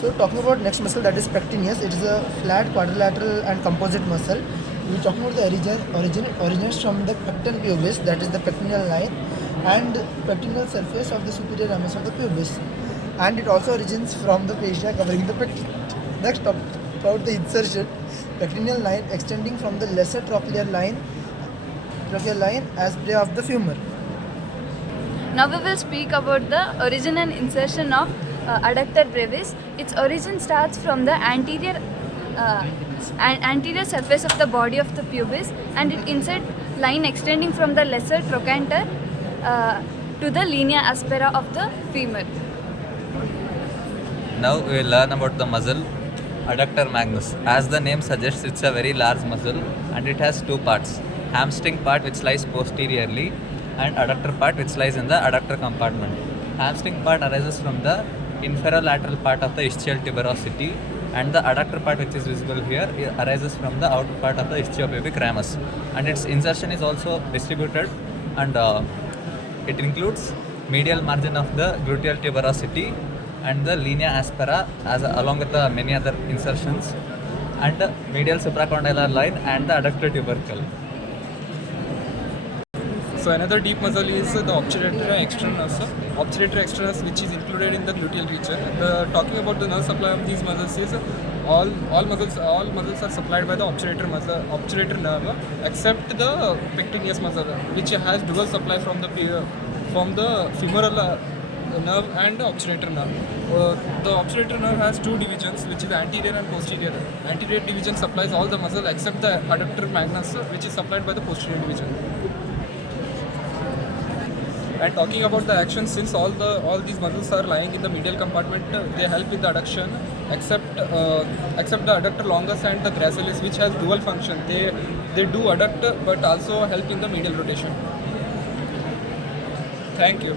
So talking about next muscle, that is pectineus. It is a flat quadrilateral and composite muscle. We're talking about the originates from the pecten pubis, that is the pectineal line, and pectineal surface of the superior ramus of the pubis. And it also originates from the fascia covering the pecten. Next, talk about the insertion. Pectineal line extending from the lesser trochlear line as prey of the femur. Now we will speak about the origin and insertion of adductor brevis. Its origin starts from the anterior surface of the body of the pubis, and it insert line extending from the lesser trochanter to the linea aspera of the femur. Now we will learn about the muscle adductor magnus. As the name suggests, it's a very large muscle and it has two parts. Hamstring part which lies posteriorly and adductor part which lies in the adductor compartment. Hamstring part arises from the inferolateral part of the ischial tuberosity, and the adductor part which is visible here arises from the outer part of the ischiopubic ramus, and its insertion is also distributed, and it includes medial margin of the gluteal tuberosity and the linea aspera along with the many other insertions, and the medial supracondylar line and the adductor tubercle. So another deep muscle is the obturator externus. Obturator externus, which is included in the gluteal region. Talking about the nerve supply of these muscles is all muscles are supplied by the obturator nerve, except the pectineus muscle, which has dual supply from the femoral nerve and the obturator nerve. The obturator nerve has two divisions, which is anterior and posterior. Anterior division supplies all the muscle except the adductor magnus, which is supplied by the posterior division. And talking about the action, since all these muscles are lying in the medial compartment, they help with the adduction, except the adductor longus and the gracilis, which has dual function. They do adduct but also help in the medial rotation. Thank you.